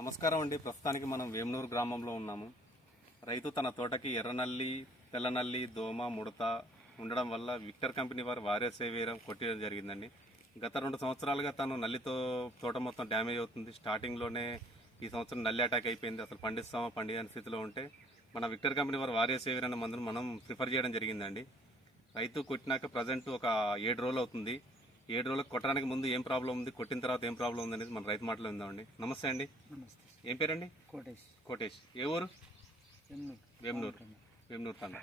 నమస్కారం అండి. ప్రస్తుతానికి మనం వేమనూరు గ్రామంలో ఉన్నాము. రైతు తన తోటకి ఎర్రనల్లి తెల్లనల్లి దోమ ముడత ఉండడం వల్ల విక్టర్ కంపెనీ వారు వారియర్ సేవేరం కొట్టడం జరిగిందండి. గత రెండు సంవత్సరాలుగా తను నల్లితో తోట మొత్తం డ్యామేజ్ అవుతుంది. స్టార్టింగ్లోనే ఈ సంవత్సరం నల్లి అటాక్ అయిపోయింది. అసలు పండిస్తామా పండియని స్థితిలో ఉంటే మన విక్టర్ కంపెనీ వారు వారియర్ సేవేర్ అనే మందును మనం ప్రిఫర్ చేయడం జరిగిందండి. రైతు కొట్టినాక ప్రజెంట్ ఒక ఏడు రోజులు అవుతుంది. ఏడు రోజులకు కొట్టడానికి ముందు ఏం ప్రాబ్లం ఉంది కొట్టిన తర్వాత ఏం ప్రాబ్లం ఉంది అనేది మన రైతు మాటలో ఉందామండి నమస్తే అండి. నమస్తే. ఏం పేరండి? కోటేష్. కోటేష్. ఏ ఊరు? వేమనూరు. వేమనూరు. తండ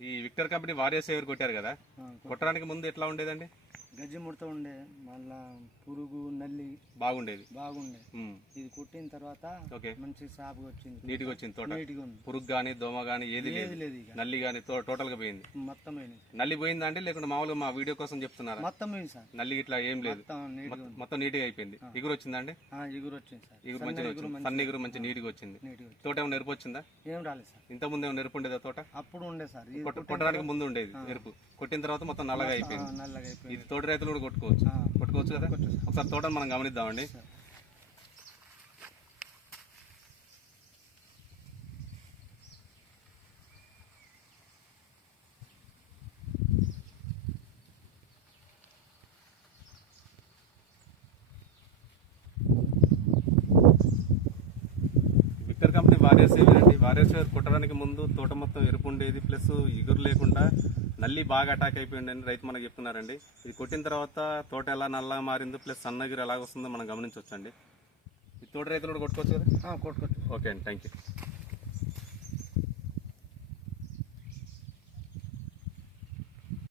ఈ విక్టర్ కంపెనీ వారియర్ సేవర్ కొట్టారు కదా. కొట్టడానికి ముందు ఎట్లా ఉండేదండి? గజ్జి ముడత ఉండే మళ్ళా పురుగు నల్లి బాగుండేది. బాగుండే. ఇది కుట్టిన తర్వాత మంచి సాపుగా వచ్చింది. నీట్గా వచ్చింది తోట. నీట్గా ఉంది. పురుగు కానీ దోమ కానీ ఏది లేదు. లేదు నల్లి కానీ టోటల్గా పోయింది. మొత్తం పోయింది. నల్లి పోయిందా అండి లేకుంటే మామూలుగా మా వీడియో కోసం చెప్తున్నారా? మొత్తం పోయింది సార్. నల్లి ఇట్లా ఏం లేదు. మొత్తం నీట్గా అయిపోయింది. ఇగురు వచ్చిందా అండి ఇగురు వచ్చింది సార్. ఇగురు మంచిగా వచ్చింది. సన్న ఇగురు మంచి నీట్గా వచ్చింది. తోట ఏమైనా నెరుపు వచ్చిందా? ఏం రాలేదు సార్. ఇంత ముందు ఏమైనా నెరుపు ఉండేదా తోట? అప్పుడు ఉండే సార్. కొట్టడానికి ముందు ఉండేది ఎరుపు. కొట్టిన తర్వాత మొత్తం నల్లగా ఆ, అయిపోయింది. నల్లగా అయిపోయింది. ఇది తోటి రైతులు కూడా కొట్టుకోవచ్చు. కొట్టుకోవచ్చు కదా? ఒకసారి తోటను మనం గమనిద్దామండి. Victor company Warrior saver saver కొట్టడానికి ముందు తోట మొత్తం ఎరుపు ఉండేది ప్లస్ ఇగురు లేకుండా నల్లి బాగా అటాక్ అయిపోయిందని రైతు మనకు చెప్తున్నారండి. ఇది కొట్టిన తర్వాత తోట ఎలా నల్లగా మారిందో ప్లస్ సన్నగిరి ఎలా వస్తుందో మనం గమనించవచ్చండి. ఈ తోట రైతులు కూడా కొట్టుకోవచ్చు కదా? కొట్టుకోవచ్చు. ఓకే అండి థ్యాంక్ యూ